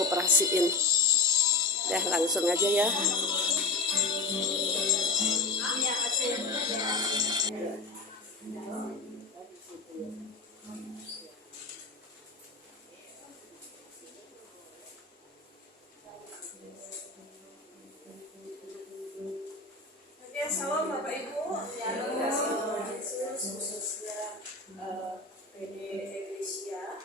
operasiin. Dah langsung aja ya. Salam Bapak Ibu, yang dikasih Yesus, khususnya PD Ecclesia,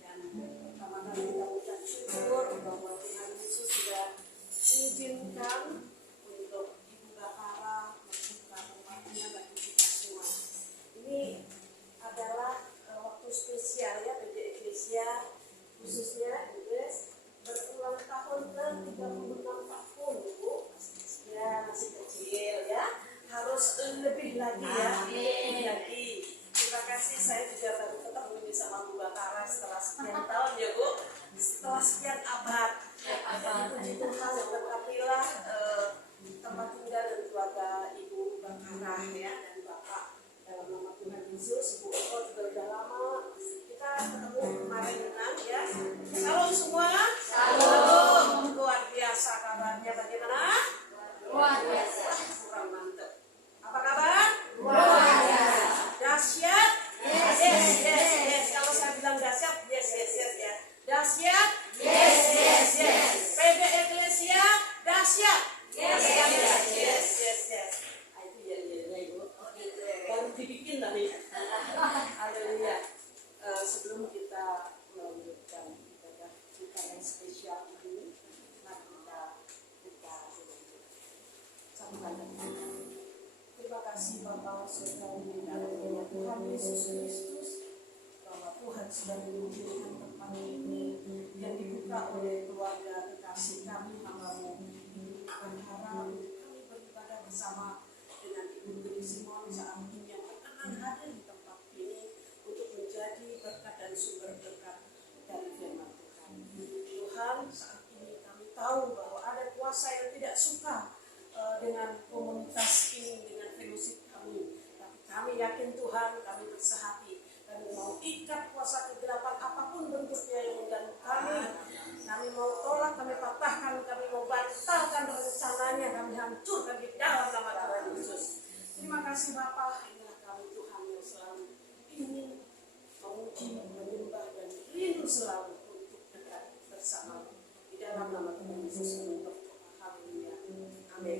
dan pertama kali kita ucap syukur bahwa Tuhan Yesus sudah mengizinkan untuk Ibu Bakara membuka rumahnya bagi kita semua. Ini adalah waktu spesial ya PD Ecclesia, khususnya Inggris berulang tahun ke-36 tahun, Bu. Ya, masih kecil ya, harus lebih lagi ya, lebih lagi. Terima kasih, saya juga baru ketemu ini sama Bu Bakara setelah sekian tahun ya Bu, setelah sekian abad. Jadi puji Tuhan, berkatilah tempat tinggal dan keluarga Ibu Bakara ya, dan Bapak, dalam nama Tuhan Yesus. Bu Eko juga udah lama kita ketemu kemarin ya. Salam semua. Salam. Luar biasa kabarnya, bagaimana? Luar biasa. Kurang mantap. Apa kabar? Luar biasa. Dahsyat? Yes. Kalau saya bilang dahsyat, yes ya. Dahsyat? Yes. PD Ecclesia dahsyat? Yes. Ah, itu ya Ibu. Baru dibikin tadi. Haleluya. Sebelum kita melanjutkan ibadah kita yang spesial ini, mari kita buka dulu. Terima kasih Bapak Saudara di dalam nama Tuhan Yesus Kristus, bahwa Tuhan sudah mengizinkan tempat ini yang dibuka oleh keluarga kekasih kami, hamba-Mu Ibu Bakara, untuk kami beribadah bersama dengan Ibu Tri Simon saat ini yang berkenan hadir di tempat ini untuk menjadi berkat dan sumber berkat dari firman Tuhan. Tuhan, saat ini kami tahu bahwa ada kuasa yang tidak suka dengan komunitas ini, dengan fellowship kami. Tapi kami yakin Tuhan, kami bersehati. Kami mau ikat kuasa kegelapan apapun bentuknya yang mengganggu kami. Kami mau tolak, kami patahkan, kami mau batalkan rencananya, kami hancurkan di dalam nama Tuhan Yesus. Terima kasih Bapa, inilah kami Tuhan yang selalu ingin memuji, menyembah dan rindu selalu untuk dekat bersama di dalam nama Tuhan Yesus. Haleluya. Amin.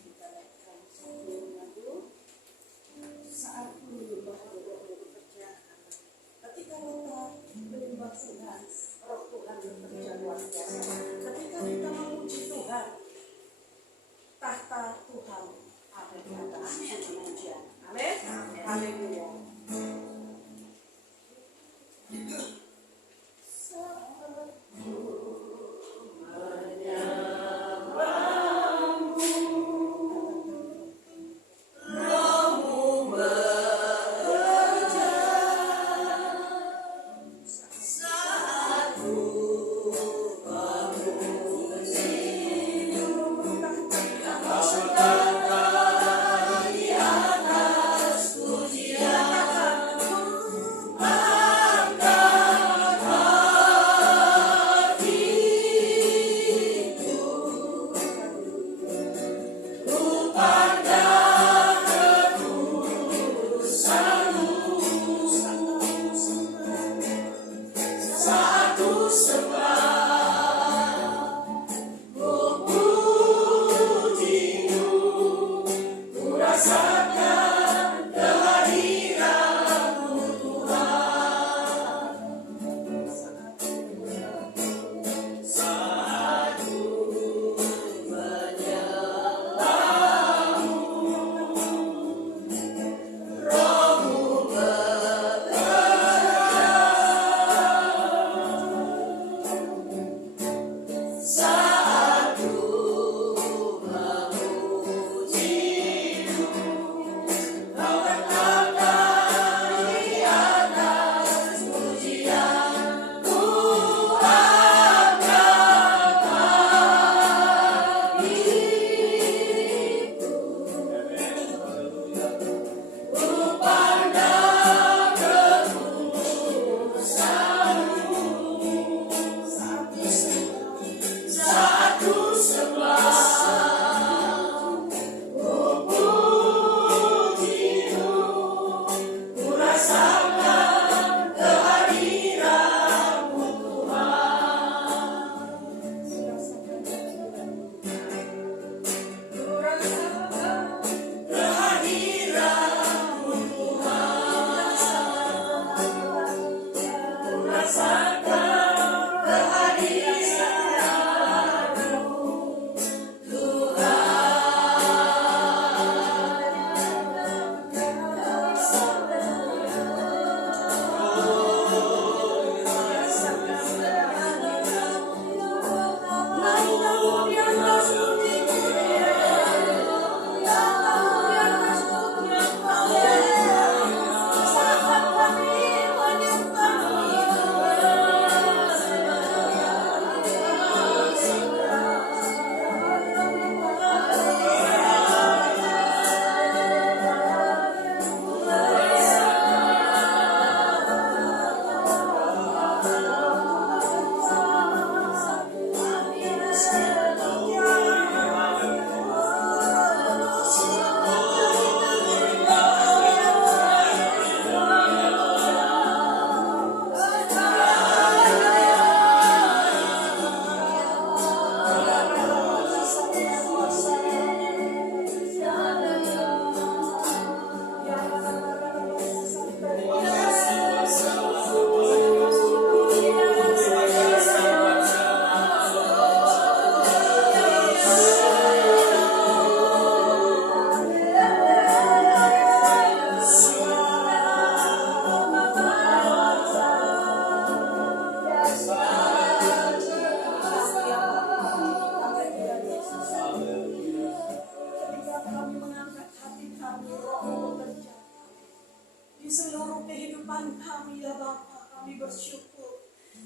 Kita naikkan satu lagu. Saat menyembah roh bekerja. Ketika kita menyembah Tuhan, roh Tuhan bekerja luar biasa. Ketika kita memuji Tuhan, tahta Tuhan ada di atas puji-pujian. Amin. Haleluya.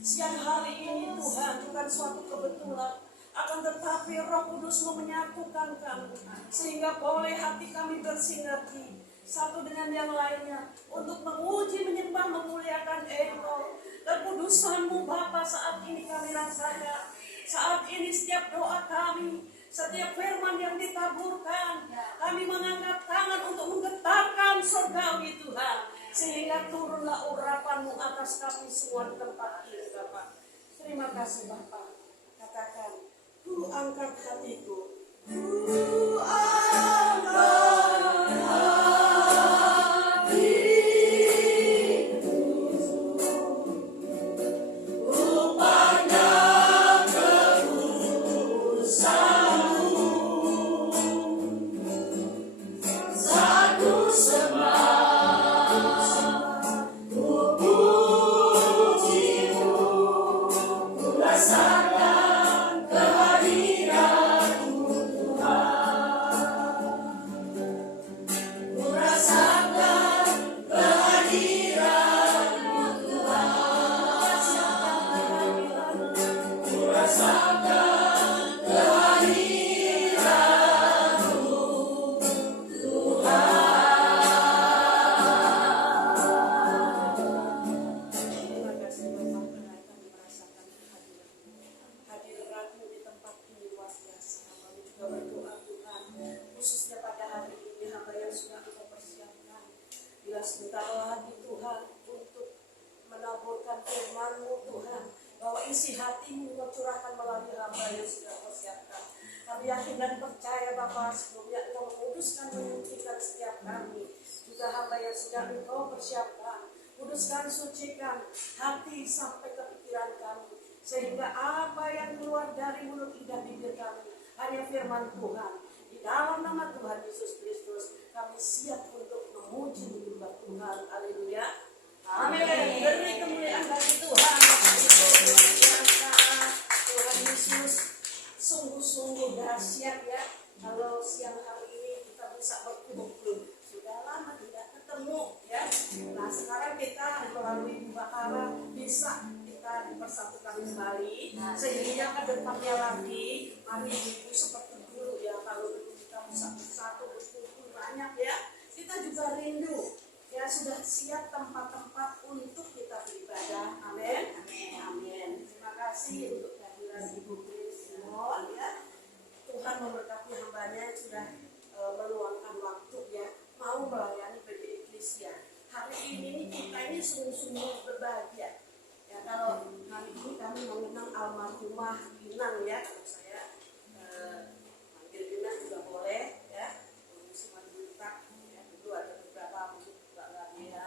Siang hari ini Tuhan bukan suatu kebetulan, akan tetapi Roh Kudus mau menyatukan kami sehingga boleh hati kami bersinergi satu dengan yang lainnya untuk menguji, menyembah, memuliakan Engkau. Kekudusan-Mu Bapa saat ini kami rasakan. Saat ini setiap doa kami, setiap firman yang ditaburkan, kami mengangkat tangan untuk menggetarkan surgawi Tuhan, sehingga turunlah urapan-Mu atas kami semua di tempat ini Bapa. Terima kasih Bapa. Katakan, ku angkat hatiku, ku angkat hatiku, ku pandang kekudusan-Mu, satu sembah, ku puji-Mu, ku rasakan kehadiran-Mu Tuhan, ku rasakan kehadiran-Mu Tuhan, ku rasakan kehadiran-Mu Tuhan. Terima kasih Bapak, karena kami merasakan hadirat-Mu di tempat ini luar biasa. Kami juga berdoa Tuhan, khususnya pada hari ini hamba yang sudah Engkau persiapkan. Bila sebentar lagi Tuhan untuk menaburkan firman-Mu Tuhan, bahwa isi hati-Mu Engkau curahkan melalui hamba yang sudah Engkau siapkan. Kami yakin dan percaya Bapa, sebelumnya Engkau menguduskan, menyucikan setiap kami, juga hamba yang sudah Engkau persiapkan. Kuduskan, sucikan hati sampai ke pikiran kami, sehingga apa yang keluar dari mulut lidah bibir kami hanya firman Tuhan. Di dalam nama Tuhan Yesus Kristus kami siap untuk memuji menyembah Tuhan. Haleluya. Amin. Beri kemuliaan bagi Tuhan. Itu luar biasa. Tuhan Yesus sungguh-sungguh dahsyat ya. Kalau siang hari ini kita bisa berkumpul, sudah lama tidak ketemu ya. Nah sekarang kita melalui Bakara bisa kita dipersatukan kembali, sehingga ke depannya lagi mari ibu seperti dulu ya. Kalau dulu kita bisa bersatu berkumpul banyak ya, kita juga rindu ya, sudah siap tempat-tempat untuk kita beribadah. Amin. Amin. Terima kasih untuk kehadiran Ibu Grace ya. Tuhan memberkati hambanya yang sudah meluangkan waktu ya, mau melayani PGI Ecclesia. Hari ini kita ini sungguh-sungguh berbahagia ya. Kalau hari ini kami mengenang almarhumah Inang ya. Kalau saya manggil Inang juga boleh ya. Musliman Buntak ya. Dulu ada beberapa mungkin Mbak Rabia,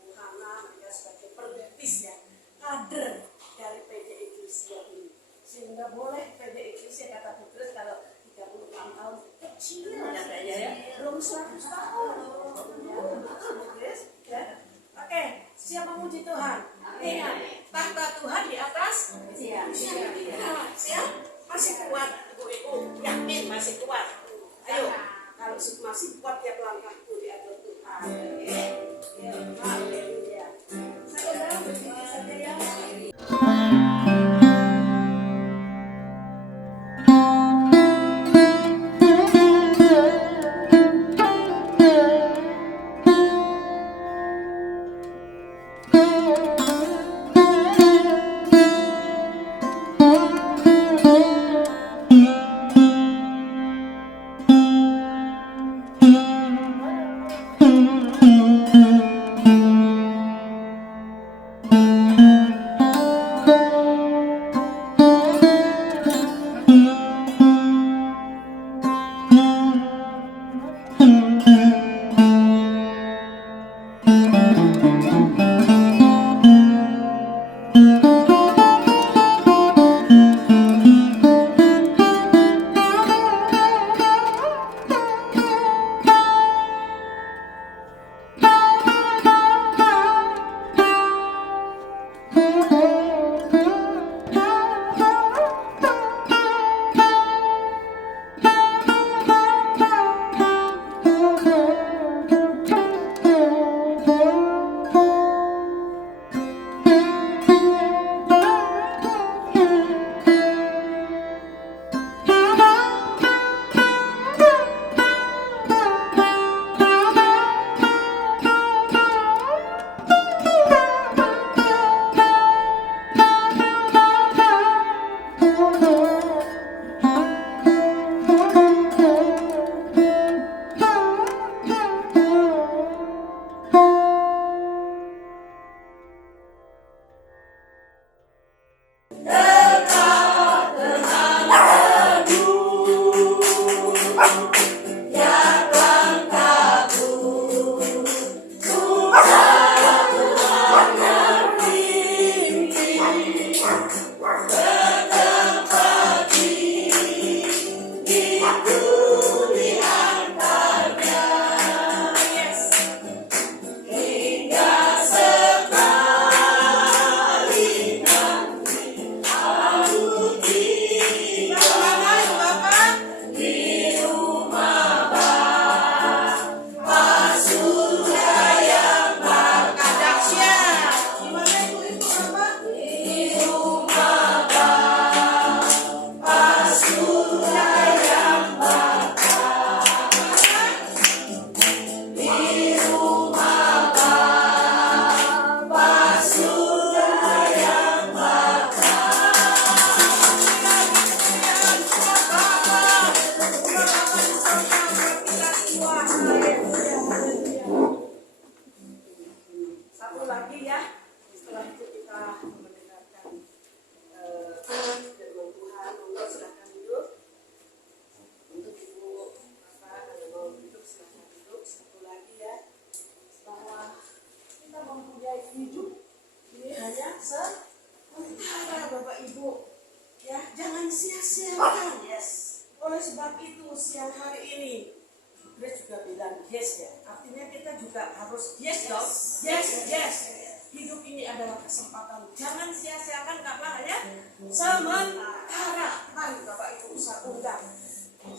Bu Hana, mereka sebagai perintis ya, kader dari PGI Ecclesia ini. Sehingga boleh PGI Ecclesia kata Petrus kalau 36 tahun kecil ya, belum 100 tahun ya. Oke, siap memuji Tuhan. Ingat, tahta Tuhan di atas. Siap? Masih kuat ibu-ibu, yakin masih kuat. Ayo, kalau masih kuat tiap langkahku di atas Tuhan. Haleluya. Saudara berdiri saja ya. sia-siakan. Yes. Oleh sebab itu siang hari ini Grace juga bilang yes ya. Artinya kita juga harus yes dong. Yes. Hidup ini adalah kesempatan. Jangan sia-siakan karena ya sementara. Mari Bapak Ibu saya undang.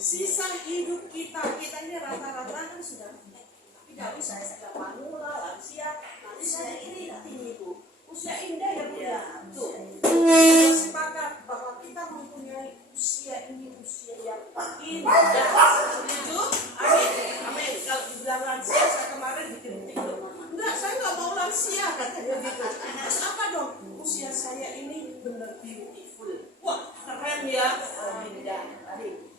Sisa hidup kita ini rata-rata kan sudah tidak bisa sudah manula, lansia. Nanti saya ini Ibu. Usia indah ya Bu ya. Tuh. Kita sepakat bahwa kita mempunyai usia ini usia yang indah. Setuju? Amin. Kalau dibilang lansia saya kemarin dikritik loh. Enggak, saya nggak mau lansia katanya gitu. Terus apa dong? Usia saya ini benar beautiful. Wah, keren ya. Indah. Tadi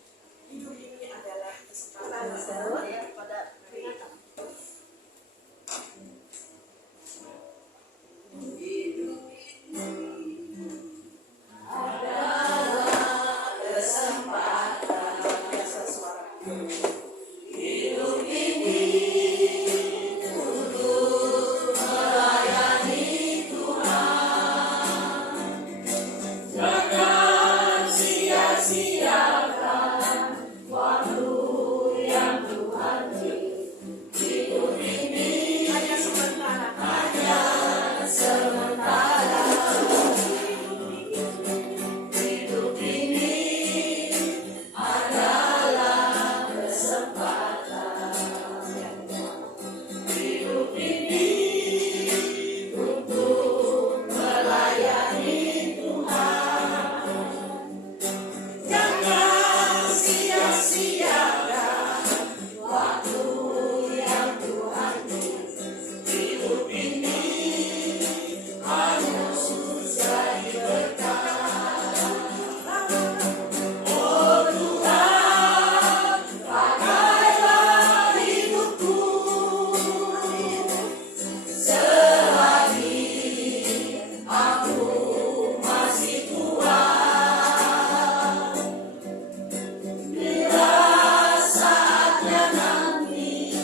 hidup ini adalah kesempatan pada peringatan. Hidup ini adalah kesempatan. Biasa suara. Hidup ini untuk melayani Tuhan. Jangan sia-siakan waktu yang Tuhan beri. Hidup ini hanya sementara. Hidup ini adalah kesempatan. Hidup ini untuk melayani Tuhan. Jangan sia-siakan waktu yang Tuhan beri. Hidup ini harus jadi berkah. Oh Tuhan, pakailah hidupku selagi aku masih kuat. Bila saatnya nanti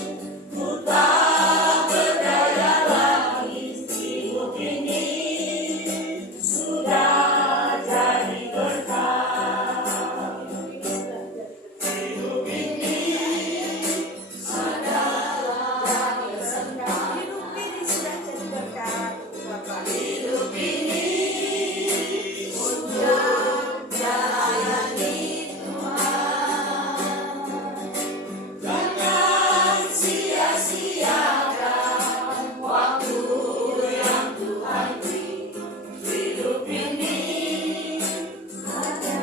ku tak berdaya lagi, hidup ini sudah jadi berkah. Hidup ini adalah kesempatan. Hidup ini sudah jadi berkah, Bapak. Hidup ini untuk melayani Tuhan. Jangan sia-siakan waktu yang Tuhan beri. Hidup ini hanya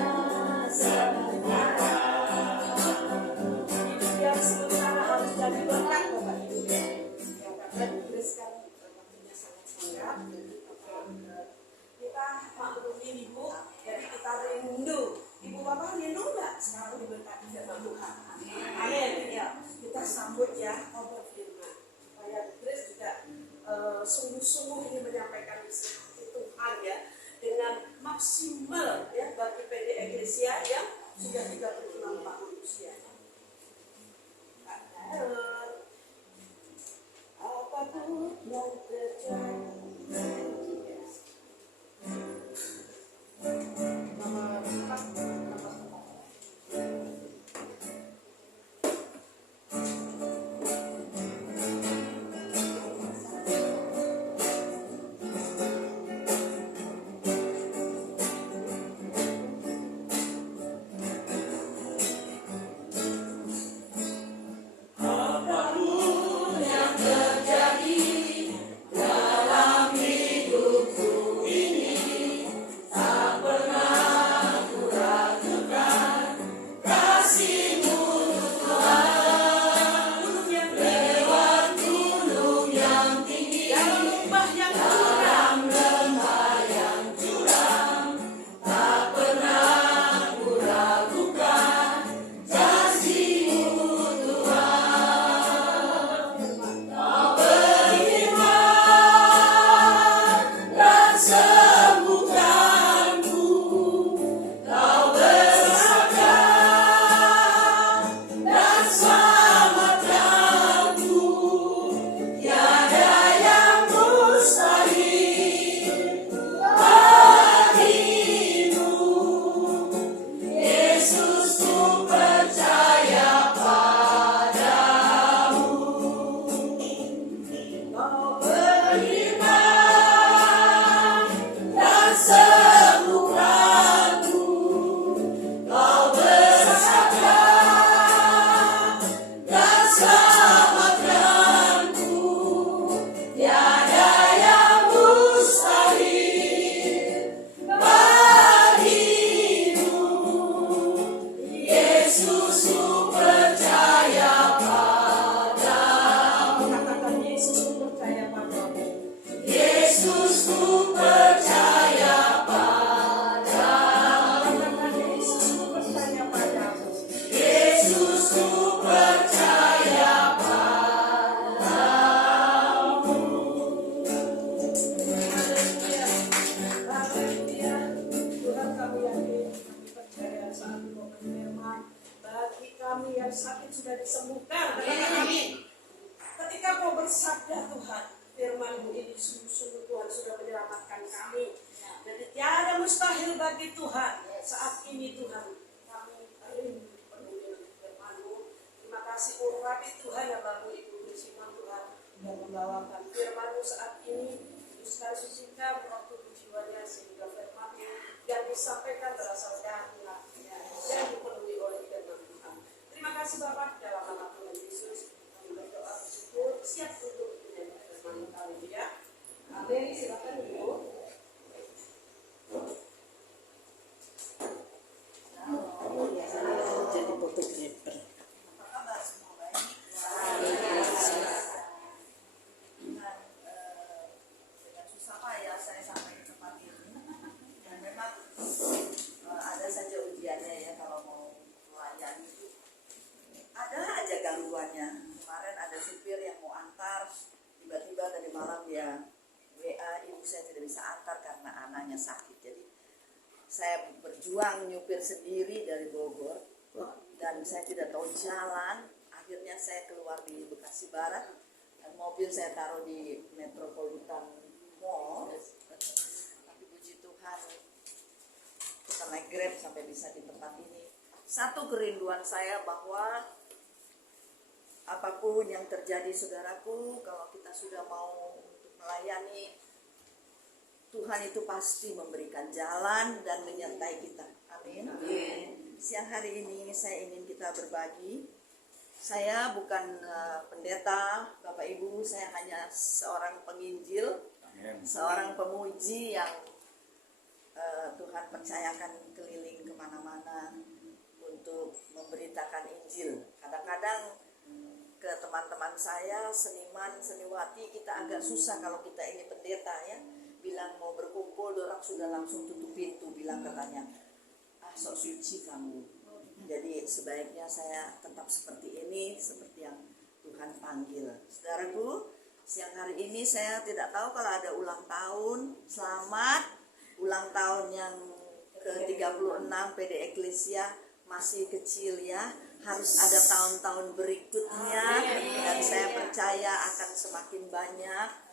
sementara. Hidup yang sementara harus jadi berkat Bapak Ibu. Ya, Bapak tuliskan waktunya sangat singkat. Kita maklumi Ibu, jadi kita rindu. Ibu Bapak rindu nggak sekarang diberkati firman Tuhan? Amin. Ya, kita sambut ya khotbah firman. Supaya Grace juga sungguh-sungguh ini menyampaikan isi hati Tuhan ya dengan maksimal ya bagi PD Eklesia yang sudah 36 tahun usianya. Apapun yang terjadi. Nama lagi Tuhan, saat ini Tuhan kami rindu penuh dengan firman-Mu. Terima kasih Urwadi Tuhan yang bangun Ibu Risima Tuhan yang membawakan firman-Mu saat ini. Sekali sucikan waktu jiwanya sehingga firman-Mu yang disampaikan terasa dalam dan dipenuhi oleh firman Tuhan. Terima kasih Bapak dalam nama Tuhan Yesus. Kami berdoa bersyukur siap untuk mendengar firman-Mu kali ini ya. Amin. Silakan Ibu. Jadi fotografer. Apa kabar semua baik? Dengan susah payah saya sampai ke tempat ini. Dan memang ada saja ujiannya ya kalau mau melayani itu. Ada aja gangguannya. Kemarin ada supir yang mau antar, tiba-tiba tadi malam dia WA, ibu saya tidak bisa antar karena anaknya sakit. Jadi saya berjuang nyupir sendiri dari Bogor dan saya tidak tahu jalan. Akhirnya saya keluar di Bekasi Barat dan mobil saya taruh di Metropolitan Mall. Tapi puji Tuhan kita naik Grab sampai bisa di tempat ini. Satu kerinduan saya bahwa apapun yang terjadi saudaraku, kalau kita sudah mau untuk melayani, Tuhan itu pasti memberikan jalan dan menyertai kita. Amin. Amin. Siang hari ini saya ingin kita berbagi. Saya bukan pendeta, Bapak Ibu, saya hanya seorang penginjil, seorang pemuji yang Tuhan percayakan keliling kemana-mana untuk memberitakan Injil. Kadang-kadang ke teman-teman saya, seniman, seniwati, kita agak susah kalau kita ini pendeta ya. Bilang mau berkumpul, orang sudah langsung tutup pintu, bilang katanya, sok suci kamu. Jadi sebaiknya saya tetap seperti ini, seperti yang Tuhan panggil. Saudaraku, siang hari ini saya tidak tahu kalau ada ulang tahun. Selamat ulang tahun yang ke-36 PD Eklesia. Masih kecil ya, harus ada tahun-tahun berikutnya. Dan saya percaya akan semakin banyak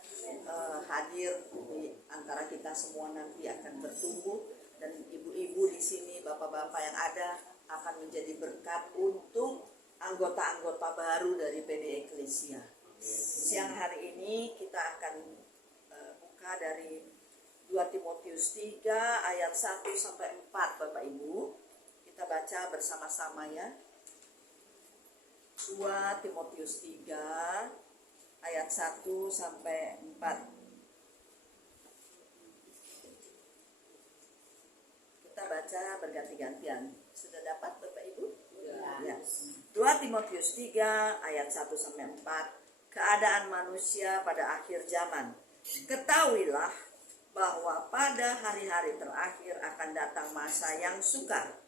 hadir di antara kita semua, nanti akan bertumbuh, dan ibu-ibu di sini, bapak-bapak yang ada akan menjadi berkat untuk anggota-anggota baru dari PD Eklesia. Siang hari ini kita akan buka dari 2 Timotius 3 ayat 1 sampai 4 Bapak Ibu. Kita baca bersama-sama ya. 2 Timotius 3 ayat 1 sampai 4. Kita baca berganti-gantian. Sudah dapat Bapak Ibu? Ya. 2 Timotius 3 ayat 1 sampai 4. Keadaan manusia pada akhir zaman. Ketahuilah bahwa pada hari-hari terakhir akan datang masa yang sukar.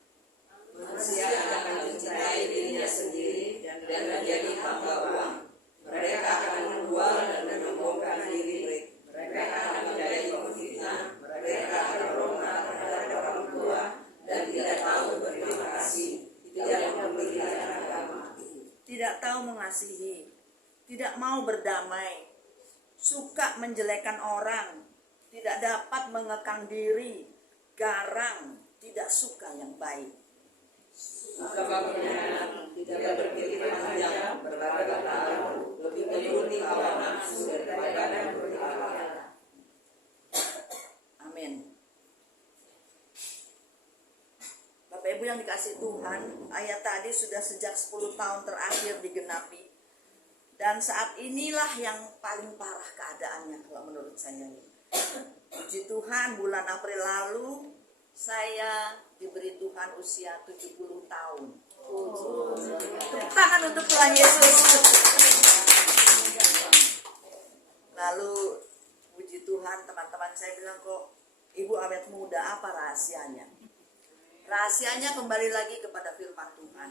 Manusia akan mencintai dirinya sendiri dan menjadi hamba uang. Mereka akan menjual dan menyombongkan diri. Mereka akan menjadi pemfitnah. Mereka akan berontak terhadap orang tua dan tidak tahu berterima kasih, tidak memelihara agama, tidak tahu mengasihi, tidak mau berdamai, suka menjelekan orang, tidak dapat mengekang diri, garang, tidak suka yang baik. suka bangunnya, tidak berpikir panjang, berlagak tahu, lebih menuruti hawa nafsu daripada menuruti Allah. Amin. Bapak Ibu yang dikasihi Tuhan, ayat tadi sudah sejak 10 tahun terakhir digenapi. Dan saat inilah yang paling parah keadaannya kalau menurut saya. Puji Tuhan, bulan April lalu saya diberi Tuhan usia 70 tahun. Tepuk tangan untuk Tuhan Yesus. Lalu puji Tuhan, teman-teman saya bilang, kok Ibu awet muda, apa rahasianya? Rahasianya kembali lagi kepada firman Tuhan,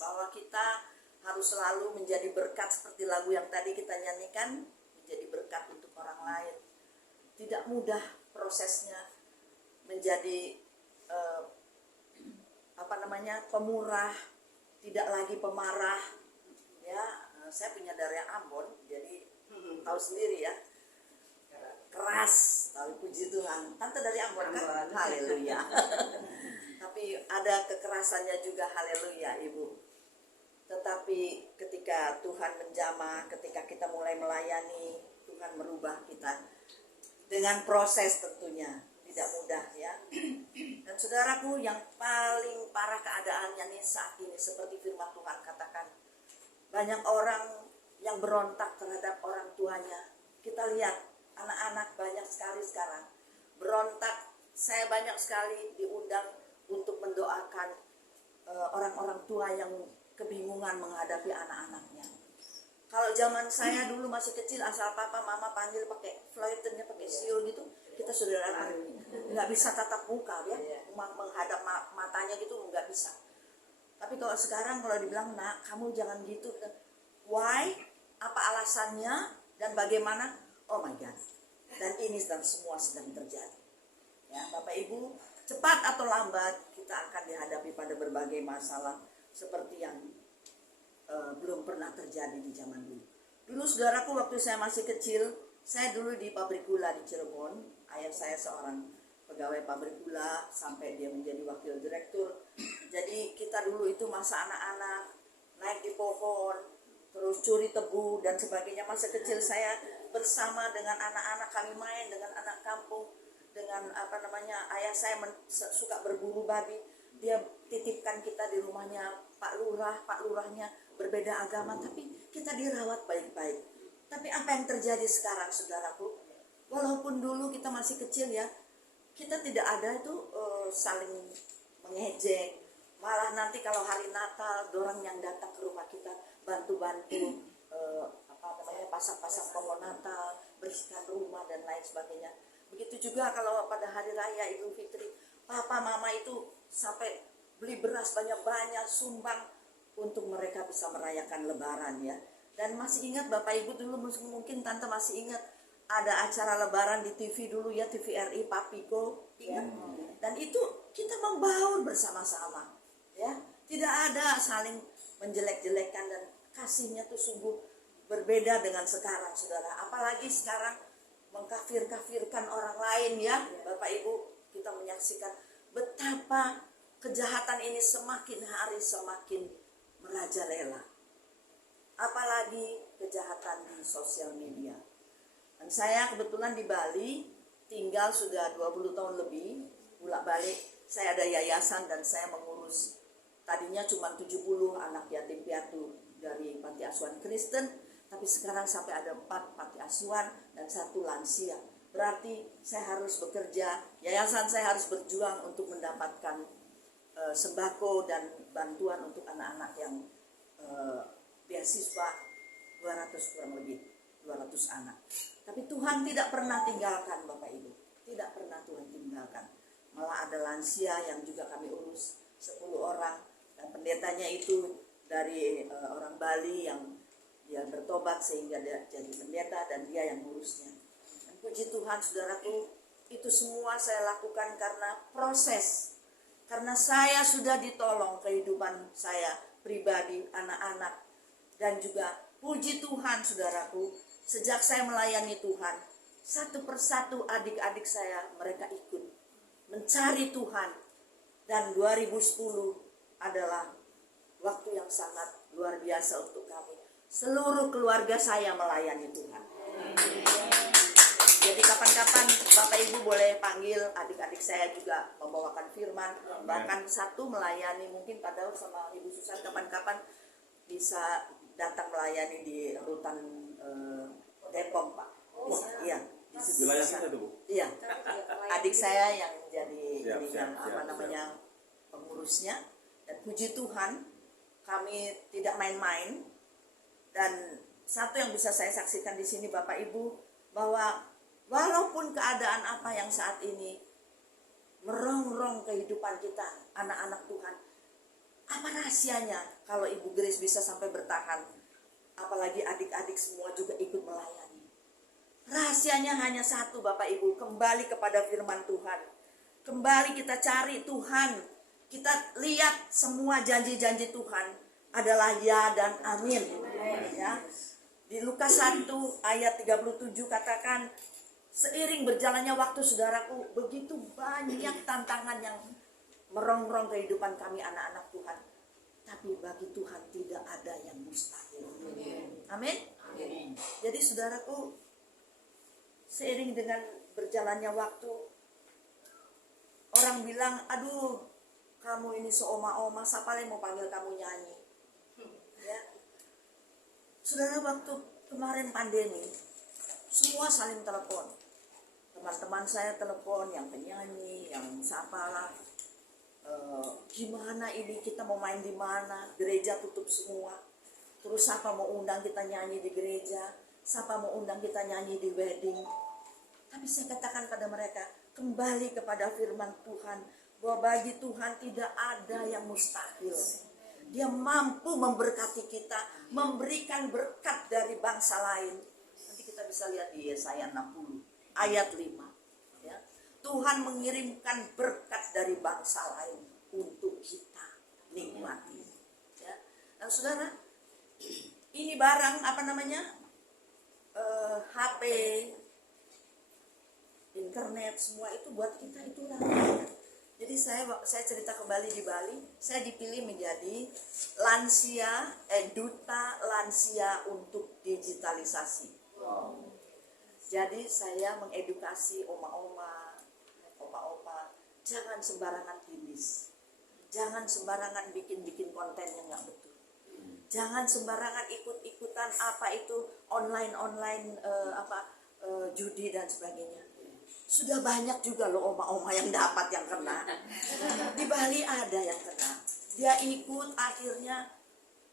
bahwa kita harus selalu menjadi berkat seperti lagu yang tadi kita nyanyikan, menjadi berkat untuk orang lain. Tidak mudah prosesnya menjadi pemurah, tidak lagi pemarah. Ya, saya punya darah Ambon, jadi tahu sendiri ya. Keras, tapi puji Tuhan. Tante dari Ambon kan? Haleluya. ada kekerasannya juga, haleluya Ibu. Tetapi ketika Tuhan menjamah, ketika kita mulai melayani, Tuhan merubah kita dengan proses tentunya, tidak mudah ya. Dan saudaraku, yang paling parah keadaannya nih saat ini seperti firman Tuhan katakan, banyak orang yang berontak terhadap orang tuanya. Kita lihat anak-anak banyak sekali sekarang berontak. Saya banyak sekali diundang untuk mendoakan orang-orang tua yang kebingungan menghadapi anak-anaknya. Kalau zaman saya dulu masih kecil, asal papa mama panggil pakai flautennya, pakai siul gitu, kita sudah datang. Nggak bisa tatap muka ya, menghadap matanya gitu nggak bisa. Tapi kalau sekarang kalau dibilang, nak kamu jangan gitu, why? Apa alasannya dan bagaimana? Oh my God. Dan ini dan semua sedang terjadi. Ya, Bapak Ibu, cepat atau lambat kita akan dihadapi pada berbagai masalah seperti yang belum pernah terjadi di zaman dulu. Dulu saudaraku, waktu saya masih kecil, saya dulu di pabrik gula di Cirebon. Ayah saya seorang pegawai pabrik gula sampai dia menjadi wakil direktur. Jadi kita dulu itu masa anak-anak naik di pohon, terus curi tebu dan sebagainya. Masa kecil saya bersama dengan anak-anak, kami main dengan anak kampung, dengan ayah saya suka berburu babi. Dia titipkan kita di rumahnya Pak Lurahnya berbeda agama, tapi kita dirawat baik-baik. Tapi apa yang terjadi sekarang saudaraku, walaupun dulu kita masih kecil ya, kita tidak ada itu saling mengejek. Malah nanti kalau hari Natal, dorang yang datang ke rumah kita bantu-bantu pasang-pasang pohon Natal, bersihkan rumah dan lain sebagainya. Begitu juga kalau pada hari raya Idul Fitri, papa mama itu sampai beli beras banyak-banyak, sumbang untuk mereka bisa merayakan lebaran ya. Dan masih ingat Bapak Ibu dulu, mungkin Tante masih ingat, ada acara lebaran di TV dulu ya, TVRI Papiko, ingat? Dan itu kita membaur bersama-sama ya. Tidak ada saling menjelek-jelekan, dan kasihnya tuh sungguh berbeda dengan sekarang saudara. Apalagi sekarang mengkafir-kafirkan orang lain ya. Bapak Ibu, kita menyaksikan betapa kejahatan ini semakin hari semakin merajalela. Apalagi kejahatan di sosial media. Dan saya kebetulan di Bali tinggal sudah 20 tahun lebih, bolak-balik saya ada yayasan dan saya mengurus, tadinya cuma 70 anak yatim piatu dari panti asuhan Kristen, tapi sekarang sampai ada 4 panti asuhan dan 1 lansia. Berarti saya harus bekerja, yayasan saya harus berjuang untuk mendapatkan sembako dan bantuan untuk anak-anak yang beasiswa 200 kurang lebih 200 anak. Tapi Tuhan tidak pernah tinggalkan Bapak Ibu, tidak pernah Tuhan tinggalkan. Malah ada lansia yang juga kami urus 10 orang, dan pendetanya itu dari orang Bali yang dia bertobat sehingga dia jadi pendeta dan dia yang ngurusnya. Dan puji Tuhan saudaraku, itu semua saya lakukan karena proses. Karena saya sudah ditolong kehidupan saya pribadi, anak-anak, dan juga puji Tuhan saudaraku, sejak saya melayani Tuhan, satu persatu adik-adik saya mereka ikut mencari Tuhan. Dan 2010 adalah waktu yang sangat luar biasa untuk kami. Seluruh keluarga saya melayani Tuhan. Jadi kapan-kapan Bapak Ibu boleh panggil adik-adik saya juga membawakan firman. Bahkan satu melayani, mungkin Pak Daud sama Ibu Susan kapan-kapan bisa datang melayani di rutan Depok Pak. Iya. Wilayah kita tuh Bu. Iya. Adik saya yang jadi pengurusnya. Dan puji Tuhan kami tidak main-main. Dan satu yang bisa saya saksikan di sini Bapak Ibu, bahwa walaupun keadaan apa yang saat ini merongrong kehidupan kita, anak-anak Tuhan, apa rahasianya kalau Ibu Grace bisa sampai bertahan, apalagi adik-adik semua juga ikut melayani. Rahasianya hanya satu Bapak Ibu, kembali kepada firman Tuhan. Kembali kita cari Tuhan, kita lihat semua janji-janji Tuhan adalah ya dan amin. Ya. Di Lukas 1 ayat 37 katakan, seiring berjalannya waktu saudaraku, begitu banyak tantangan yang merongrong kehidupan kami anak-anak Tuhan. Tapi bagi Tuhan tidak ada yang mustahil. Amin. Jadi saudaraku, seiring dengan berjalannya waktu, orang bilang, aduh kamu ini seoma-oma, siapa yang mau panggil kamu nyanyi? Ya. Saudara, waktu kemarin pandemi, semua saling telepon. Teman-teman saya telepon, yang penyanyi, yang siapalah. Gimana ini, kita mau main di mana? Gereja tutup semua. Terus siapa mau undang kita nyanyi di gereja? Siapa mau undang kita nyanyi di wedding? Tapi saya katakan pada mereka, kembali kepada firman Tuhan, bahwa bagi Tuhan tidak ada yang mustahil. Dia mampu memberkati kita, memberikan berkat dari bangsa lain. Nanti kita bisa lihat di Yesaya 60 ayat 5. Ya. Tuhan mengirimkan berkat dari bangsa lain untuk kita nikmati. Ya. Nah saudara, ini barang apa namanya? HP, internet, semua itu buat kita itu ramah. Jadi saya cerita kembali di Bali, saya dipilih menjadi duta lansia untuk digitalisasi. Jadi saya mengedukasi oma-oma, opa-opa, jangan sembarangan tulis, jangan sembarangan bikin konten yang nggak betul, jangan sembarangan ikut-ikutan apa itu online judi dan sebagainya. Sudah banyak juga loh oma-oma yang dapat, yang kena. Di Bali ada yang kena. Dia ikut, akhirnya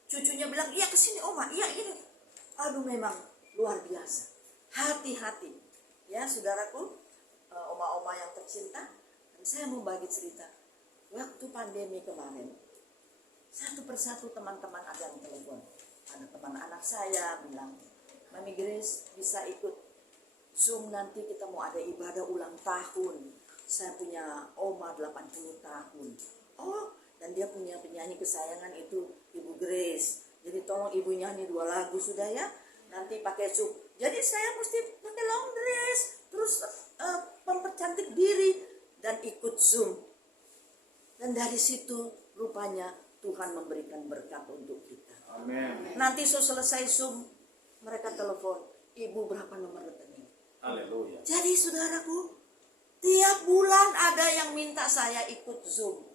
cucunya bilang, iya kesini oma, iya ini. Aduh memang luar biasa. Hati-hati. Ya saudaraku, oma-oma yang tercinta. Dan saya mau bagi cerita. Waktu pandemi kemarin, satu persatu teman-teman ada yang telepon. Ada teman anak saya bilang, Mami Grace bisa ikut Zoom, nanti kita mau ada ibadah ulang tahun. Saya punya oma 80 tahun. Oh, dan dia punya penyanyi kesayangan itu Ibu Grace. Jadi tolong ibu nyanyi 2 lagu sudah ya. Nanti pakai Zoom. Jadi saya mesti pakai long dress, terus mempercantik diri dan ikut Zoom. Dan dari situ rupanya Tuhan memberikan berkat untuk kita. Amin. Nanti selesai Zoom, mereka telepon, Ibu berapa nomor rekening? Haleluya. Jadi saudaraku, tiap bulan ada yang minta saya ikut Zoom.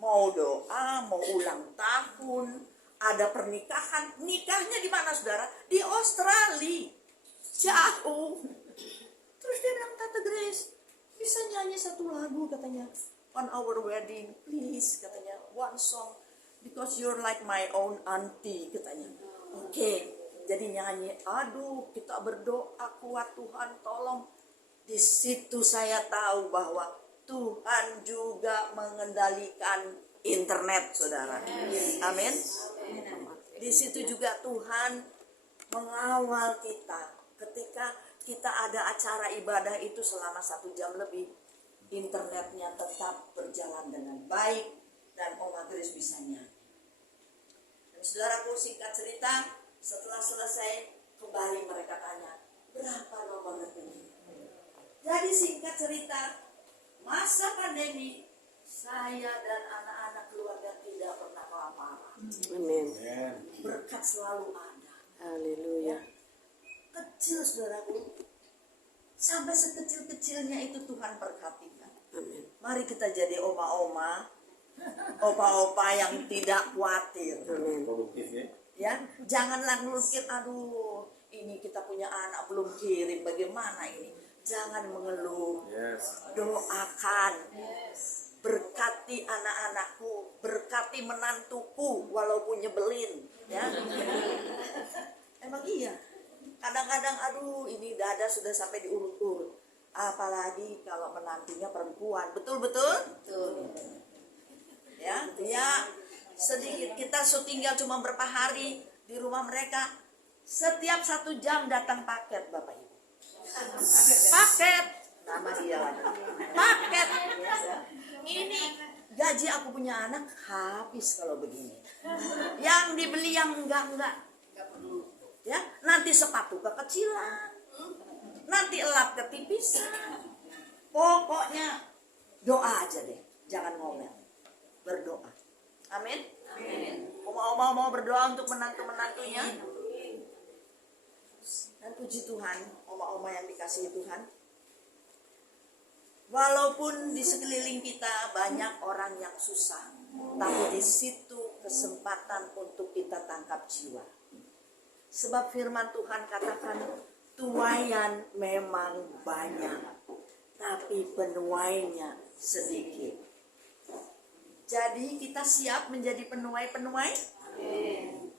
Mau doa, mau ulang tahun, ada pernikahan. Nikahnya di mana saudara? Di Australia. Jauh. Terus dia bilang, Tante Grace, bisa nyanyi 1 lagu katanya. On our wedding, please katanya. 1 song. Because you're like my own auntie katanya. Oke. Jadi nyanyi, aduh kita berdoa kuat, Tuhan tolong. Di situ saya tahu bahwa Tuhan juga mengendalikan internet, saudara. Amin. Di situ juga Tuhan mengawal kita. Ketika kita ada acara ibadah itu selama 1 jam lebih, internetnya tetap berjalan dengan baik dan Oma Grace bisa nyanyi. Dan saudaraku, singkat cerita, setelah selesai kembali mereka tanya, berapa nomor rekening? Jadi singkat cerita, masa pandemi saya dan anak-anak keluarga tidak pernah kelaparan. Amin. Berkat selalu ada. Haleluya. Kecil saudaraku, sampai sekecil-kecilnya itu Tuhan perhatikan. Amin. Mari kita jadi oma-oma, opa-opa yang tidak khawatir. Amin. Produktif ya. Ya, janganlah ngelukir, aduh ini kita punya anak belum kirim, bagaimana ini? Jangan mengeluh. Yes. Doakan. Berkati anak-anakku, berkati menantuku walaupun nyebelin, ya. Emang iya. Kadang-kadang aduh ini dada sudah sampai diurut-urut. Apalagi kalau menantunya perempuan. Betul-betul? Betul. Ya, dia sedikit, kita tinggal cuma berapa hari di rumah mereka, setiap 1 jam datang paket Bapak Ibu. Paket, nama dia lagi. Paket. Ini gaji aku punya anak habis kalau begini. Yang dibeli yang enggak perlu. Ya, nanti sepatu kekecilan, nanti elap ketipisan. Pokoknya doa aja deh. jangan ngomel, berdoa. Amin. Oma-oma mau berdoa untuk menantu-menantunya. Dan puji Tuhan, oma-oma yang dikasihi Tuhan, walaupun di sekeliling kita banyak orang yang susah, tapi di situ kesempatan untuk kita tangkap jiwa. Sebab firman Tuhan katakan, tuaian memang banyak, tapi penuainya sedikit. Jadi kita siap menjadi penuai-penuai?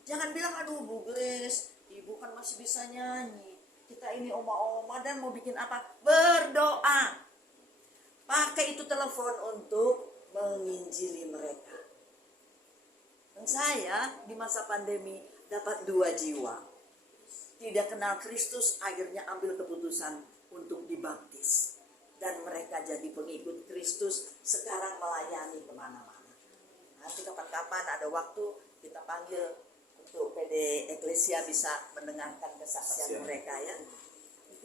Jangan bilang, aduh Bu Grace, ibu kan masih bisa nyanyi. Kita ini oma-oma dan mau bikin apa? Berdoa. Pakai itu telepon untuk menginjili mereka. Dan saya di masa pandemi dapat 2 jiwa. Tidak kenal Kristus, akhirnya ambil keputusan untuk dibaptis. Dan mereka jadi pengikut Kristus, sekarang melayani kemana-mana. Nanti kapan-kapan ada waktu kita panggil untuk PD Eklesia bisa mendengarkan kesaksian mereka ya.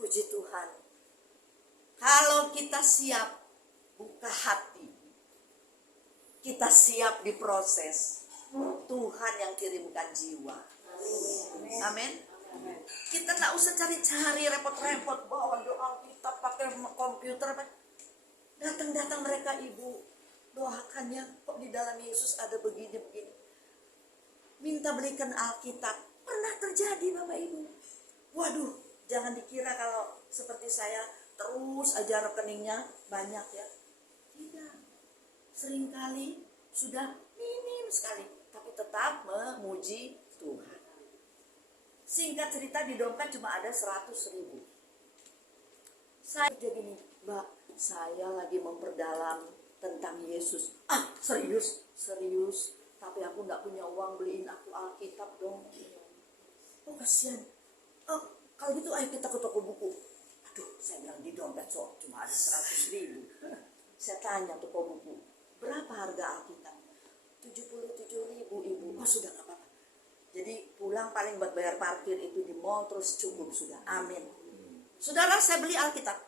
Puji Tuhan. Kalau kita siap buka hati, kita siap diproses, Tuhan yang kirimkan jiwa. Amin. Kita nggak usah cari-cari repot-repot bawa doa kita pakai komputer. Datang-datang mereka, ibu doakannya, kok di dalam Yesus ada begini-begini. Minta belikan Alkitab. Pernah terjadi Bapak Ibu. Waduh, jangan dikira kalau seperti saya terus aja rekeningnya banyak ya. Tidak. Seringkali sudah minim sekali, tapi tetap memuji Tuhan. Singkat cerita di dompet cuma ada 100.000. Saya jadi gini, Mbak, saya lagi memperdalam tentang Yesus. Serius? Tapi aku nggak punya uang, beliin aku Alkitab dong. Oh kasihan. Kalau gitu ayo kita ke toko buku. Aduh, saya bilang di dompet cuma ada 100.000. Saya tanya toko buku, berapa harga Alkitab? 77.000 ibu. Oh sudah nggak apa-apa. Jadi pulang paling buat bayar parkir itu di mall terus cukup sudah. Amin. Saudara, saya beli Alkitab.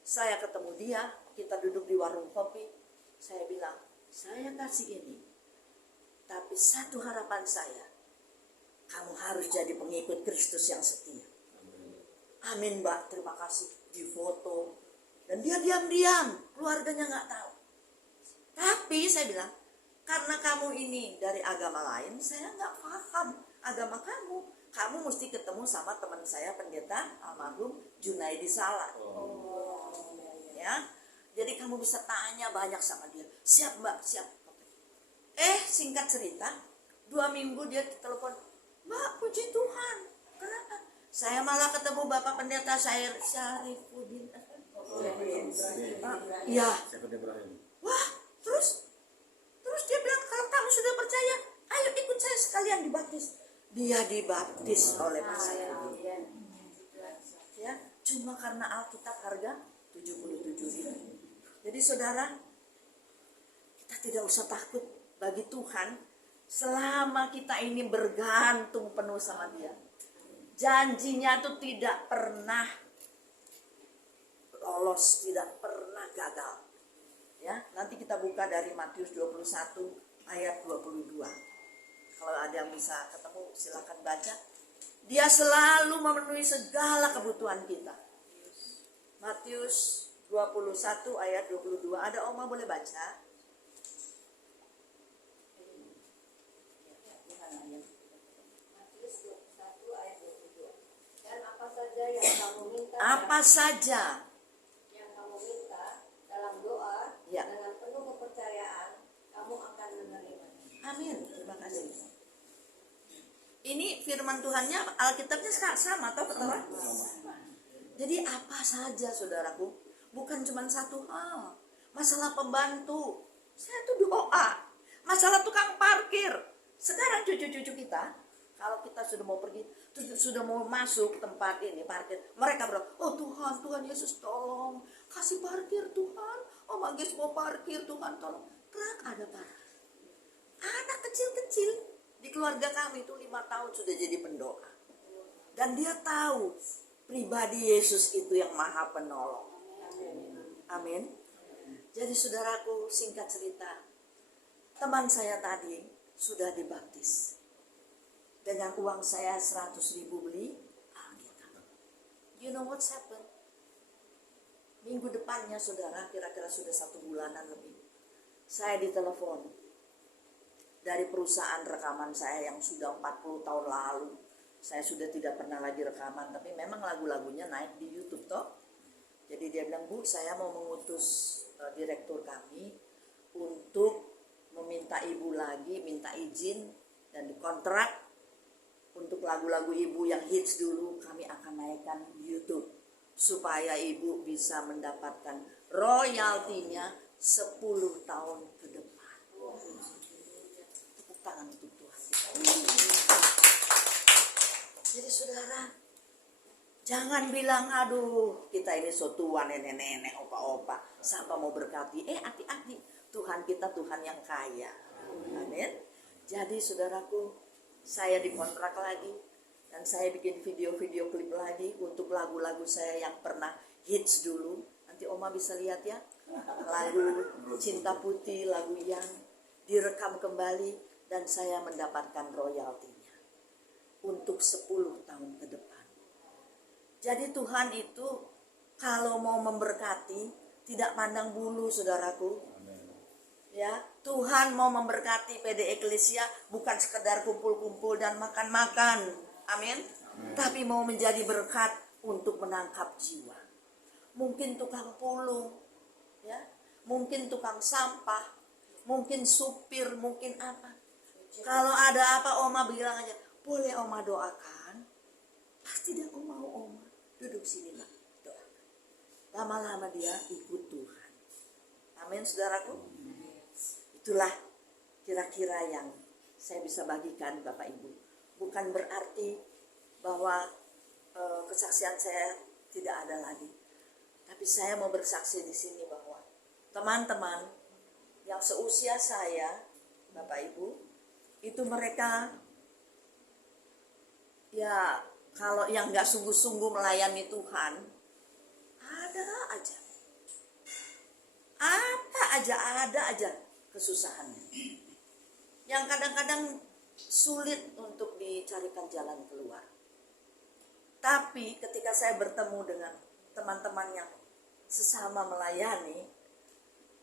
Saya ketemu dia, kita duduk di warung kopi. Saya bilang, saya kasih ini. Tapi satu harapan saya, kamu harus jadi pengikut Kristus yang setia. Amin Mbak, terima kasih. Di foto. Dan dia diam-diam, keluarganya nggak tahu. Tapi saya bilang, karena kamu ini dari agama lain, saya nggak paham agama kamu. Kamu mesti ketemu sama teman saya pendeta almarhum Junaidi Salah. Ya, jadi kamu bisa tanya banyak sama dia. Siap Mbak, siap. Singkat cerita, 2 minggu dia telepon, Mbak, puji Tuhan. Kenapa? Saya malah ketemu Bapak Pendeta Syarifuddin. Iya. Wah, terus dia bilang, kalau kamu sudah percaya, ayo ikut saya sekalian dibaptis. Dia dibaptis oleh Pak Syarifuddin. Ya, cuma karena Alkitab harga 77.000. Jadi saudara, kita tidak usah takut bagi Tuhan selama kita ini bergantung penuh sama Dia. Janjinya itu tidak pernah lolos, tidak pernah gagal. Ya, nanti kita buka dari Matius 21 ayat 22. Kalau ada yang bisa ketemu silakan baca. Dia selalu memenuhi segala kebutuhan kita. Matius 21 ayat 22. Ada Oma boleh baca? Matius 21 ayat 22. Dan apa saja yang kamu minta, Apa saja yang kamu minta dalam doa ya. dengan penuh kepercayaan, kamu akan menerima. Amin. Terima kasih. Ini firman Tuhannya, Alkitabnya sama atau betul? Jadi apa saja saudaraku, bukan cuma satu hal. Masalah pembantu, saya tuh doa. Masalah tukang parkir. Sekarang cucu-cucu kita, kalau kita sudah mau pergi, sudah mau masuk tempat ini parkir, mereka berdoa, oh Tuhan Yesus tolong kasih parkir Tuhan. Oh Magis mau parkir Tuhan tolong. Kerak ada parkir. Anak kecil-kecil di keluarga kami itu 5 tahun sudah jadi pendoa. Dan dia tahu pribadi Yesus itu yang maha penolong. Amin. Jadi saudaraku, singkat cerita, teman saya tadi sudah dibaptis. Dengan uang saya 100.000 beli Alkitab. You know what's happened? Minggu depannya saudara, kira-kira sudah 1 bulanan lebih, saya ditelepon dari perusahaan rekaman saya yang sudah 40 tahun lalu. Saya sudah tidak pernah lagi rekaman, tapi memang lagu-lagunya naik di YouTube toh. Jadi dia bilang, Bu, saya mau mengutus direktur kami untuk meminta ibu lagi, minta izin dan dikontrak untuk lagu-lagu ibu yang hits dulu kami akan naikkan YouTube supaya ibu bisa mendapatkan royaltinya 10 tahun ke depan. Tepuk tangan untuk Tuhan. Jadi saudara, jangan bilang, aduh kita ini so tua, nenek-nenek, opa-opa, siapa mau berkati? Hati-hati, Tuhan kita Tuhan yang kaya. Amin. Jadi saudaraku, saya dikontrak lagi dan saya bikin video-video klip lagi untuk lagu-lagu saya yang pernah hits dulu. Nanti Oma bisa lihat ya, lagu Cinta Putih, lagu yang direkam kembali dan saya mendapatkan royaltinya untuk 10 tahun ke depan. Jadi Tuhan itu kalau mau memberkati tidak pandang bulu saudaraku. Ya, Tuhan mau memberkati PD Eklesia bukan sekedar kumpul-kumpul dan makan-makan. Amin. Tapi mau menjadi berkat untuk menangkap jiwa. Mungkin tukang pulung, ya, mungkin tukang sampah, mungkin supir, mungkin apa. Kalau ada apa Oma bilang aja, boleh Oma doakan. Pasti dia mau Oma. Duduk sini lah, doakan. Lama-lama dia ikut Tuhan. Amin saudaraku. Itulah kira-kira yang saya bisa bagikan Bapak Ibu. Bukan berarti bahwa kesaksian saya tidak ada lagi. Tapi saya mau bersaksi di sini bahwa teman-teman yang seusia saya, Bapak Ibu, itu mereka ya kalau yang gak sungguh-sungguh melayani Tuhan, ada aja. Ada aja kesusahannya. Yang kadang-kadang sulit untuk dicarikan jalan keluar. Tapi ketika saya bertemu dengan teman-teman yang sesama melayani,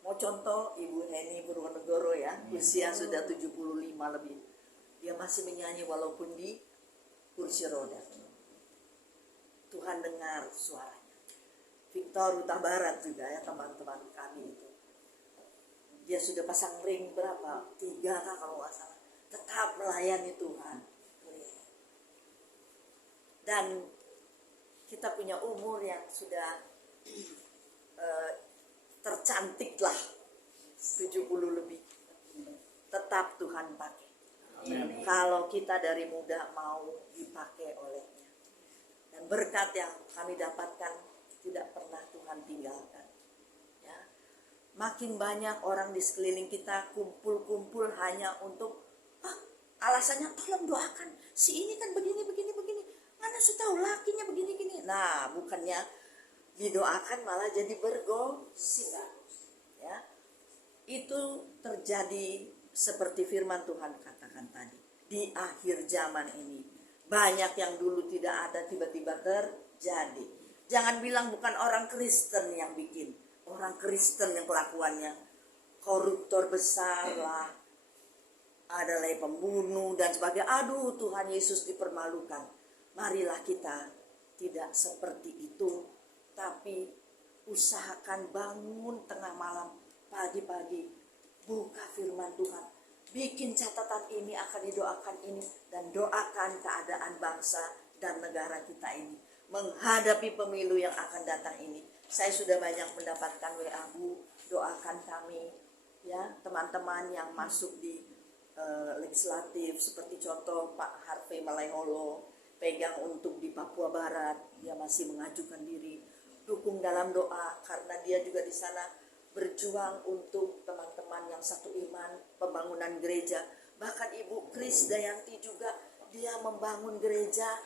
mau contoh Ibu Heni Purwonegoro ya, usia sudah 75 lebih. Dia masih menyanyi walaupun di kursi roda. Tuhan dengar suaranya. Victor Huta Barat juga ya, teman-teman kami itu. Dia sudah pasang ring berapa? 3 kah kalau nggak salah. Tetap melayani Tuhan. Dan kita punya umur yang sudah tercantik lah, 70 lebih. Tetap Tuhan pakai. Amin. Kalau kita dari muda mau dipakai olehnya. Dan berkat yang kami dapatkan tidak pernah Tuhan tinggalkan. Ya. Makin banyak orang di sekeliling kita kumpul-kumpul hanya untuk alasannya tolong doakan. Si ini kan begini. Mana saya tahu lakinya begini. Nah, bukannya didoakan malah jadi bergosip. Ya. Itu terjadi seperti firman Tuhan katakan tadi. Di akhir zaman ini banyak yang dulu tidak ada tiba-tiba terjadi. Jangan bilang bukan orang Kristen yang bikin. Orang Kristen yang kelakuannya koruptor besar lah, adalah pembunuh dan sebagainya. Aduh, Tuhan Yesus dipermalukan. Marilah kita tidak seperti itu, tapi usahakan bangun tengah malam, pagi-pagi, buka firman Tuhan. Bikin catatan ini akan didoakan ini, dan doakan keadaan bangsa dan negara kita ini. Menghadapi pemilu yang akan datang ini. Saya sudah banyak mendapatkan WA, Bu, doakan kami. Ya, teman-teman yang masuk di legislatif, seperti contoh Pak Harvey Malaiholo, pegang untuk di Papua Barat, dia masih mengajukan diri. Dukung dalam doa, karena dia juga di sana berjuang untuk teman-teman yang satu iman, pembangunan gereja. Bahkan Ibu Kris Dayanti juga, dia membangun gereja,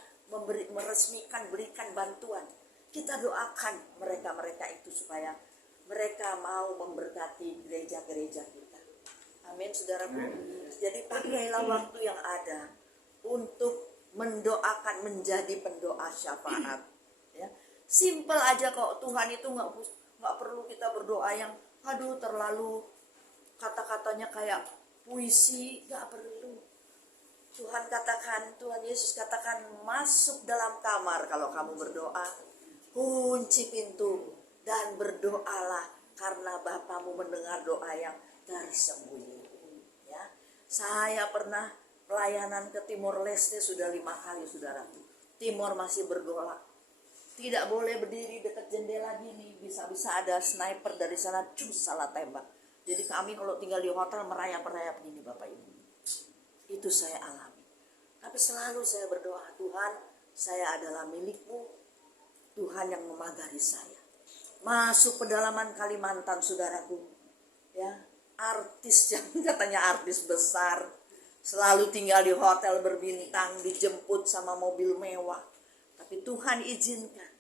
meresmikan, berikan bantuan. Kita doakan mereka-mereka itu supaya mereka mau memberkati saudaraku. Jadi pakailah waktu yang ada untuk mendoakan, menjadi pendoa syafaat. Ya, simple aja kok. Tuhan itu nggak perlu kita berdoa yang terlalu kata-katanya kayak puisi, nggak perlu. Tuhan Yesus katakan, masuk dalam kamar kalau kamu berdoa, kunci pintu dan berdoalah karena Bapamu mendengar doa yang tersembunyi. Ya, saya pernah pelayanan ke Timor Leste sudah 5 kali, saudaraku. Timor masih berdoa. Tidak boleh berdiri dekat jendela gini, bisa-bisa ada sniper dari sana, salah tembak. Jadi kami kalau tinggal di hotel merayap-merayap gini, Bapak Ibu. Itu saya alami. Tapi selalu saya berdoa, Tuhan, saya adalah milik-Mu. Tuhan yang memagari saya. Masuk pedalaman Kalimantan, saudaraku. Ya, artis yang katanya artis besar, selalu tinggal di hotel berbintang, dijemput sama mobil mewah. Tapi Tuhan izinkan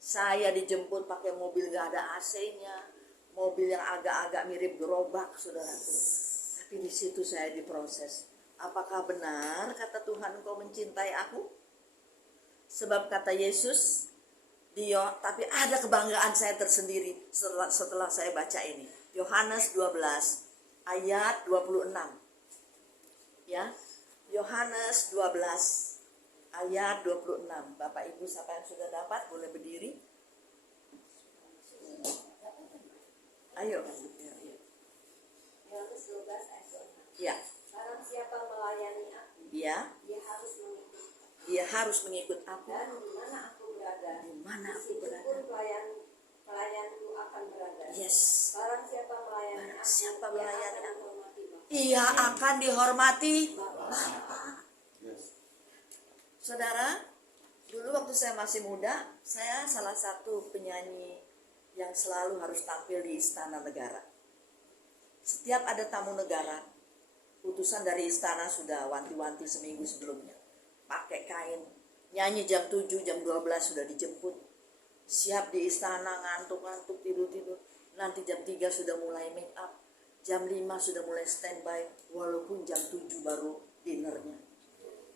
saya dijemput pakai mobil gak ada AC-nya, mobil yang agak-agak mirip gerobak, saudaraku. Tapi di situ saya diproses. Apakah benar kata Tuhan, Engkau mencintai aku? Sebab kata Yesus, tapi ada kebanggaan saya tersendiri setelah saya baca ini. Yohanes 12 ayat 26. Ya, Yohanes 12 ayat 26. Bapak Ibu siapa yang sudah dapat boleh berdiri. Ayo. Yohanes 12 ayat 26. Ya. Barang siapa melayani aku, Ya. dia harus mengikut Dia harus mengikut aku. dan di mana aku berada, Di mana di aku situ berada. pun pelayanku akan berada. Yes. Barang siapa melayani aku, Siapa dia melayani akan aku? menghormati Bapa. Ia akan dihormati Bapa. Saudara, dulu waktu saya masih muda, saya salah satu penyanyi yang selalu harus tampil di Istana Negara. Setiap ada tamu negara, utusan dari istana sudah wanti-wanti seminggu sebelumnya. Pakai kain, nyanyi jam 7, jam 12 sudah dijemput. Siap di istana, ngantuk-ngantuk, tidur-tidur. Nanti jam 3 sudah mulai make up. Jam 5 sudah mulai standby, walaupun jam 7 baru dinernya.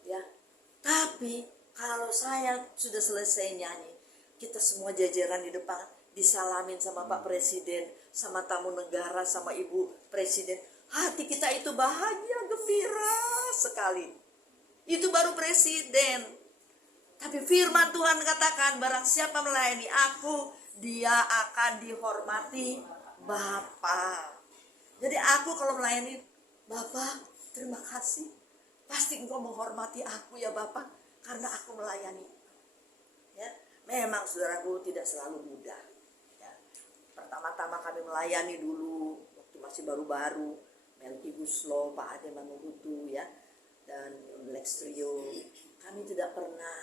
Ya. Tapi kalau saya sudah selesai nyanyi, kita semua jajaran di depan disalamin sama Pak Presiden, sama tamu negara, sama Ibu Presiden. Hati kita itu bahagia, gembira sekali. Itu baru presiden. Tapi firman Tuhan katakan, barang siapa melayani aku, dia akan dihormati Bapa. Jadi aku kalau melayani, Bapa, terima kasih. Pasti Engkau menghormati aku ya Bapa, karena aku melayani. Ya, memang saudaraku tidak selalu mudah. Ya. Pertama-tama kami melayani dulu, waktu masih baru-baru, Melki Guslo, Pak Ade Manguhutu ya, dan Lex Trio. Kami tidak pernah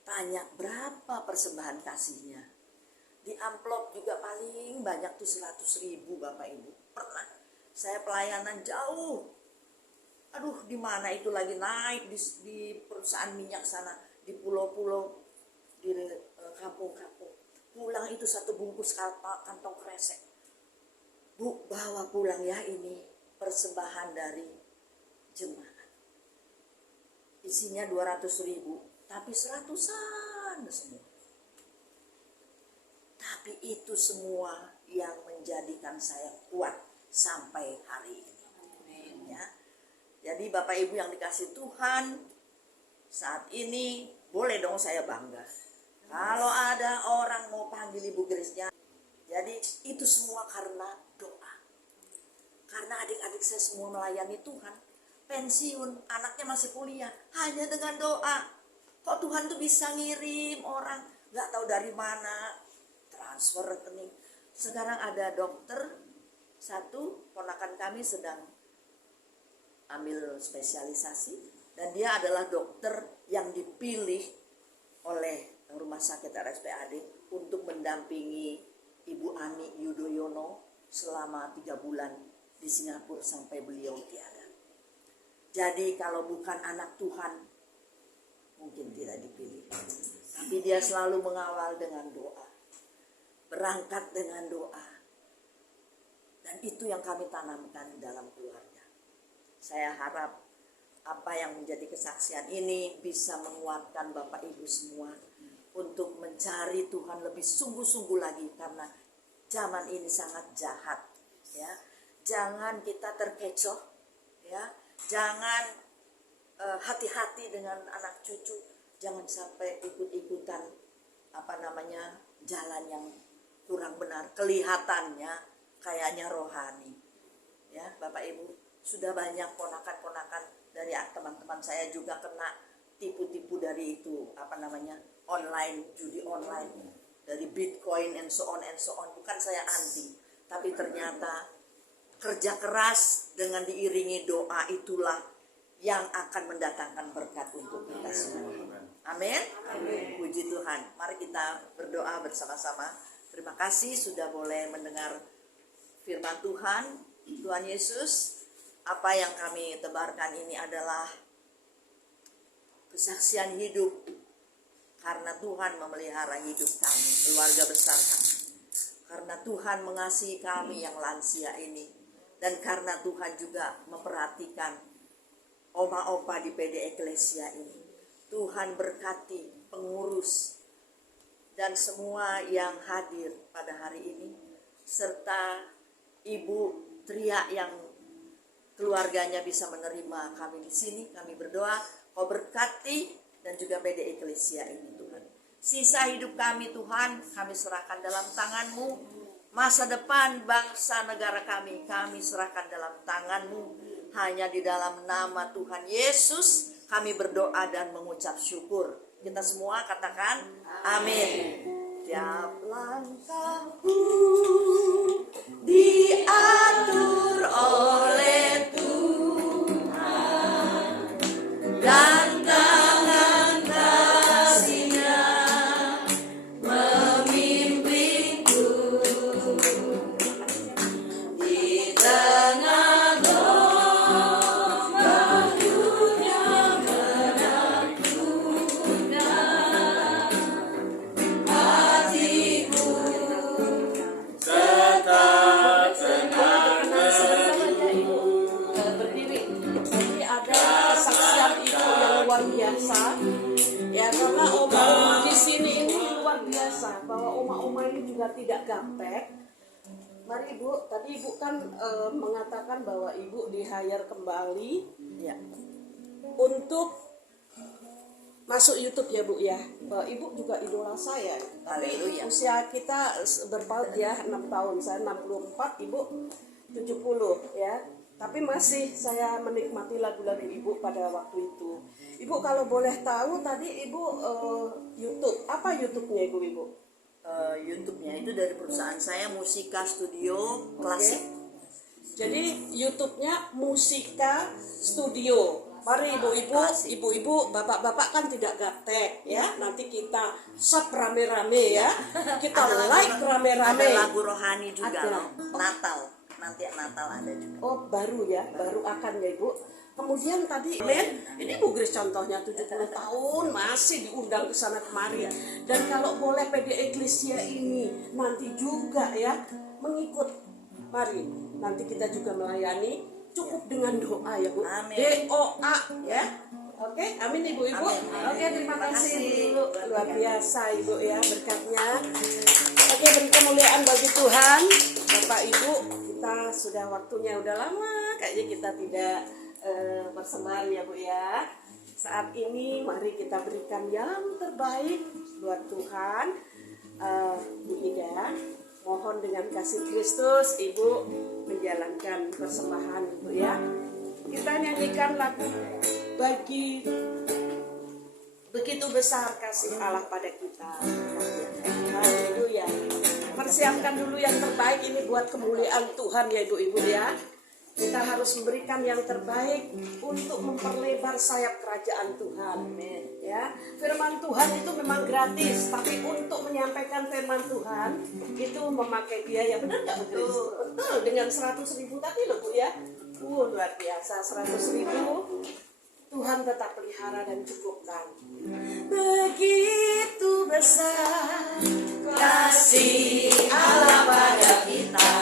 tanya berapa persembahan kasihnya. Di amplop juga paling banyak tuh 100.000 Bapak Ibu. Pernah saya pelayanan jauh. Aduh, di mana itu lagi naik di perusahaan minyak sana, di pulau-pulau, di kampung-kampung. Pulang itu 1 bungkus kantong kresek. Bu, bawa pulang ya, ini persembahan dari jemaat. Isinya 200.000, tapi 100-an semua. Tapi itu semua yang menjadikan saya kuat sampai hari ini. Ya. Jadi Bapak Ibu yang dikasih Tuhan, saat ini boleh dong saya bangga. Kalau ada orang mau panggil Ibu Grace-nya. Jadi itu semua karena doa. Karena adik-adik saya semua melayani Tuhan. Pensiun, anaknya masih kuliah, hanya dengan doa. Kok Tuhan tuh bisa ngirim orang, gak tahu dari mana, transfer rekening. Sekarang ada dokter, satu ponakan kami sedang ambil spesialisasi. Dan dia adalah dokter yang dipilih oleh Rumah Sakit RSPAD untuk mendampingi Ibu Ani Yudhoyono selama 3 bulan di Singapura sampai beliau tiada. Jadi kalau bukan anak Tuhan, mungkin tidak dipilih. Tapi dia selalu mengawal dengan doa, berangkat dengan doa. Dan itu yang kami tanamkan di dalam keluarga. Saya harap apa yang menjadi kesaksian ini bisa menguatkan Bapak Ibu semua untuk mencari Tuhan lebih sungguh-sungguh lagi, karena zaman ini sangat jahat, ya. Jangan kita terkecoh, ya. Jangan hati-hati dengan anak cucu, jangan sampai ikut-ikutan jalan yang kurang benar, kelihatannya kayaknya rohani, ya. Bapak Ibu, sudah banyak ponakan-ponakan dari teman-teman saya juga kena tipu-tipu dari itu online, judi online, dari Bitcoin and so on and so on. Bukan saya anti, tapi ternyata kerja keras dengan diiringi doa itulah yang akan mendatangkan berkat untuk kita semua. Amin. Puji Tuhan. Mari kita berdoa bersama-sama. Terima kasih sudah boleh mendengar firman Tuhan. Tuhan Yesus, apa yang kami tebarkan ini adalah kesaksian hidup, karena Tuhan memelihara hidup kami, keluarga besar kami. Karena Tuhan mengasihi kami yang lansia ini, dan karena Tuhan juga memperhatikan oma-opa di PD Eklesia ini. Tuhan berkati pengurus dan semua yang hadir pada hari ini, serta Ibu Tria yang keluarganya bisa menerima kami di sini. Kami berdoa, Kau berkati dan juga PD Eklesia ini Tuhan. Sisa hidup kami Tuhan, kami serahkan dalam tangan-Mu. Masa depan bangsa negara kami serahkan dalam tangan-Mu. Hanya di dalam nama Tuhan Yesus kami berdoa dan mengucap syukur. Kita semua katakan amin. Tiap langkahku diatur oleh Tuhan, dan tangan kasih-Nya memimpinku di tengah biasa, ya, karena oma-oma di sini ini luar biasa, bahwa oma-oma ini juga tidak gaptek. Mari Ibu, tadi Ibu kan mengatakan bahwa Ibu di-hire kembali, ya, untuk masuk YouTube ya Bu ya. Ibu juga idola saya. Haleluya. Usia kita berpaut ya 6 tahun, saya 64, Ibu 70 ya. Tapi masih saya menikmati lagu-lagu Ibu pada waktu itu. Ibu kalau boleh tahu tadi Ibu YouTube, apa YouTube-nya Ibu? YouTube-nya itu dari perusahaan saya, Musika Studio Klasik. Jadi YouTube-nya Musika Studio. Mari ibu-ibu, bapak-bapak kan tidak gaptek ya. Nanti kita sub rame-rame ya. Kita like rame-rame. Ada lagu rohani juga loh. Natal. Nanti Natal ada juga. Oh, baru ya, baru akan ya Ibu. Kemudian tadi ini Bu Grace contohnya 70 tahun masih diundang ke sana kemari. Dan kalau boleh PD Eklesia ini nanti juga ya mengikut. Mari nanti kita juga melayani. Cukup dengan doa ya Bu. Amin. DOA ya. Oke, amin Ibu-ibu. Oke, terima kasih Bu. Luar biasa Ibu ya berkatnya. Oke, beri kemuliaan bagi Tuhan. Bapak Ibu, kita sudah waktunya udah lama kayaknya kita tidak bersembahyang ya Bu ya. Saat ini mari kita berikan yang terbaik buat Tuhan. Bu Ida, mohon dengan kasih Kristus Ibu menjalankan persembahan Ibu ya. Kita nyanyikan lagu bagi begitu besar kasih Allah pada kita. Haleluya. Persiapkan dulu yang terbaik ini buat kemuliaan Tuhan ya Ibu-ibu ya. Kita harus memberikan yang terbaik untuk memperlebar sayap kerajaan Tuhan. Ya, firman Tuhan itu memang gratis, tapi untuk menyampaikan firman Tuhan itu memakai biaya. Benar nggak Bu? Betul, dengan 100.000 tadi loh Bu ya. Luar biasa, 100.000 Tuhan tetap pelihara dan cukupkan. Begitu besar kasih Allah pada kita,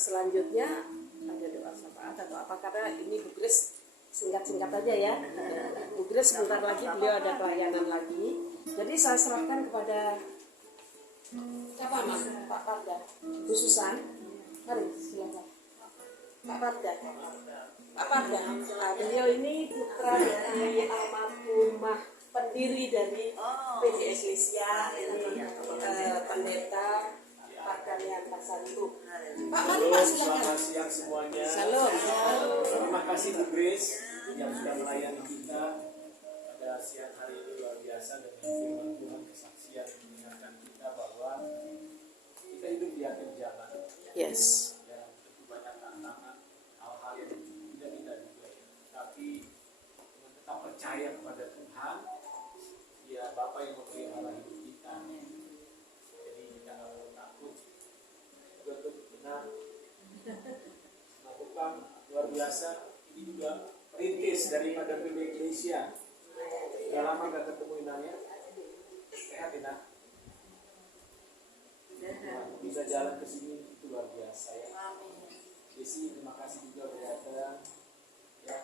selanjutnya ada doa syafaat atau apa, karena ini Bu Grace singkat-singkat aja ya. Bu Grace sebentar lagi beliau ada pelayanan lagi. Jadi saya serahkan kepada siapa Mas? Pak Parda, Bu Susan. Mari silakan. Pak Parda. Pak Parda. Nah, beliau ini putra dari almarhumah pendiri dari PD Eklesia, ini pendeta Pardanian Pasantu. Pak, mari Pak, silakan. Selamat siang semuanya. Salam. Terima kasih Bu Grace yang sudah melayani kita pada siang hari ini, luar biasa dengan firman Tuhan, kesaksian mengingatkan kita bahwa kita hidup di akhir zaman. Yes. Ya, tentu banyak tantangan, hal-hal yang tidak kita duga ya. Tapi dengan tetap percaya kepada Tuhan, ya Bapa yang memelihara hidup kita. Jadi kita nggak perlu takut. Juga benar. Melakukan luar biasa. Ini juga perintis daripada PD Eklesia. Sudah lama nggak ketemu Inanya. Sehat Ina. Bisa jalan ke sini itu luar biasa ya. Desi, terima kasih juga sudah datang. Ya.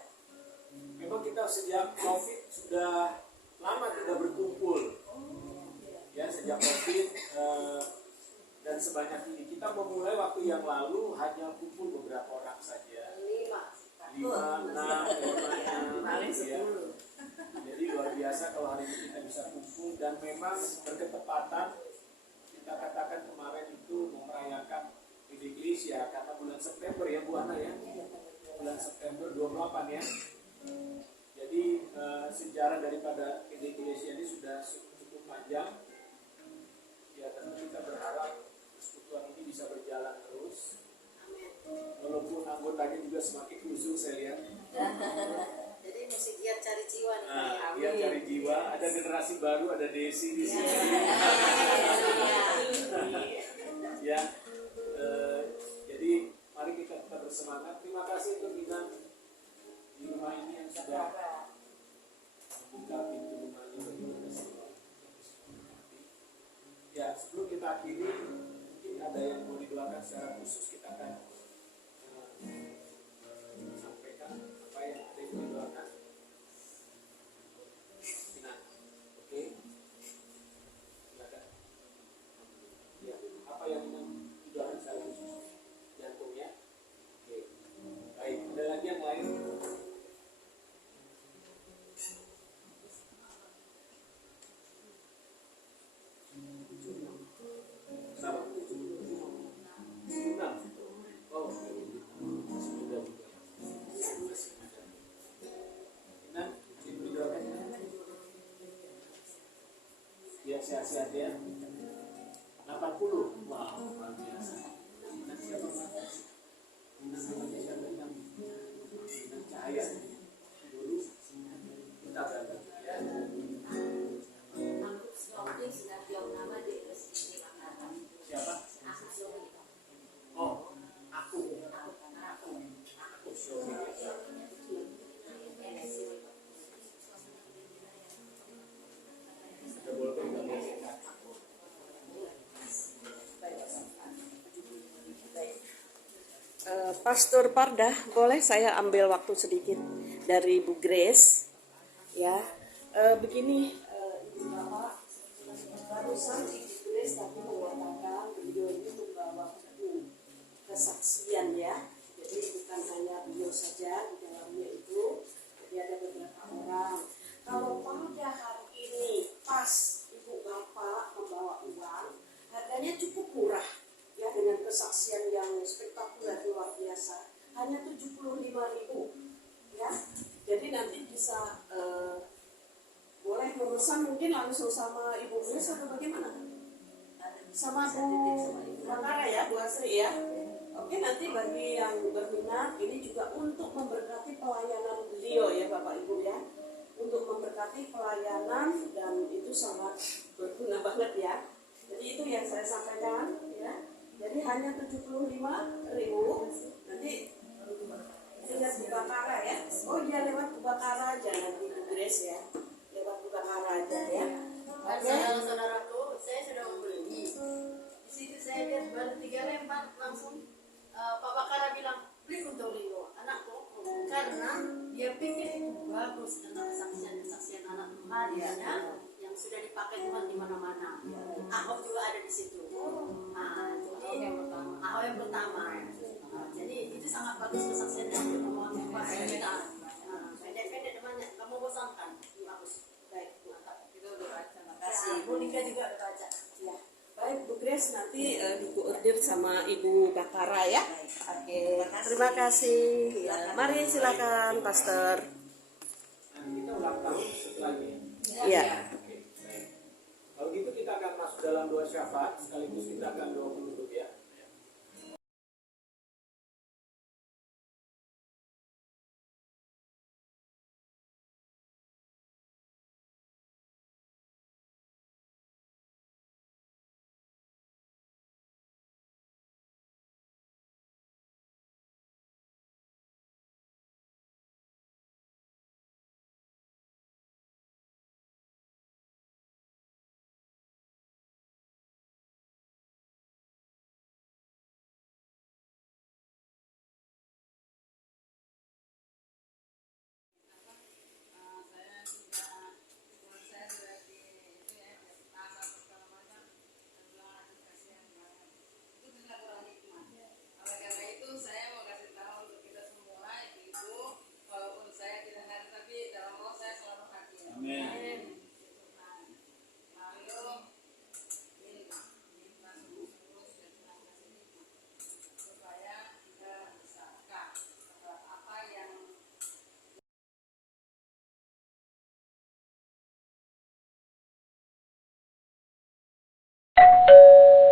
Memang kita sejak COVID sudah lama tidak berkumpul. Ya, sejak COVID dan sebanyak ini. Kita memulai waktu yang lalu hanya kumpul beberapa orang saja. 5, 6, 5, ya. Jadi luar biasa kalau hari ini kita bisa kumpul dan memang berketepatan. Kita katakan kemarin itu mau merayakan PD Eklesia karena bulan September ya Bu Ana ya. Bulan September 28 ya. Jadi sejarah daripada PD Eklesia ini sudah cukup panjang. Ya tentu kita berharap persekutuan ini bisa berjalan terus. Walaupun anggotanya juga semakin khusus saya lihat. Jadi mesti giat cari jiwa nih. Dia cari jiwa, ada generasi baru, ada Desi di sini. Ya, jadi mari kita tetap bersemangat. Terima kasih untuk Ina di rumah ini yang sudah membuka pintu rumahnya bagi kita semua. Ya, sebelum kita akhiri, mungkin ada yang mau didoakan secara khusus, kita akan sampaikan apa yang ada yang didoakan. Ina, oke? Silakan. Ya, apa yang ingin didoakan secara khusus? Jantungnya? Oke. Baik, ada lagi yang lain? Kenapa? 6. Oh, masih muda juga. Masih muda. Ina, ingin didoakan? Biar sehat-sehat ya. 80. Wow, luar biasa. Ina siapa? Ina namanya siapa? Ina Cahaya. Dulu kita berada ya. Siapa? Oh, aku. Ada boleh nggak boleh? Pastor Parda, boleh saya ambil waktu sedikit dari Bu Grace? Ya, begini, Ibu Bapak, barusan Ibu Grace tadi mengatakan beliau ini membawa buku kesaksian ya. Jadi bukan hanya beliau saja di dalamnya itu, jadi ada beberapa orang. Kalau pada hari ini pas Ibu Bapak membawa uang, harganya cukup murah. Ya, dengan kesaksian yang spektakuler luar biasa, hanya 75.000 ya. Jadi nanti bisa boleh memesan mungkin langsung sama Ibu Grace atau bagaimana? Sama Bu Makara ya, Bu Asri ya. Oke, nanti bagi yang berminat ini juga untuk memberkati pelayanan beliau ya Bapak Ibu ya. Untuk memberkati pelayanan dan itu sangat berguna banget ya. Jadi itu yang saya sampaikan ya. Jadi hanya 75.000. Nanti lihat Bu Bakara ya. Oh iya, lewat Bu Bakara aja nanti Bu Grace ya. Lewat Bu Bakara aja ya. Oke. Saudara-saudaraku, saya sudah membeli. Di situ saya lihat baru 3 lembar langsung Pak karena dia pikir itu bagus karena kesaksian anak Tuhan ya, yang sudah dipakai Tuhan di mana-mana. Ahok juga ada di situ. Nah, jadi Ahok yang pertama. Nah, jadi itu sangat bagus kesaksiannya untuk memotivasi kita. Nah, pendek-pendek temannya, kamu bosankan. Bagus. Baik, mantap. Itu udah baca. Terima Ya, kasih. Monika juga udah baca. Ya. Baik, Bu Grace nanti dikoordir sama Ibu Bakara ya. Oke, terima kasih. Ya, mari silakan, Pastor. Nanti kita ulang tahun setelah ini. Iya. Oke, baik. Kalau gitu kita akan masuk dalam doa syafaat sekaligus kita akan doa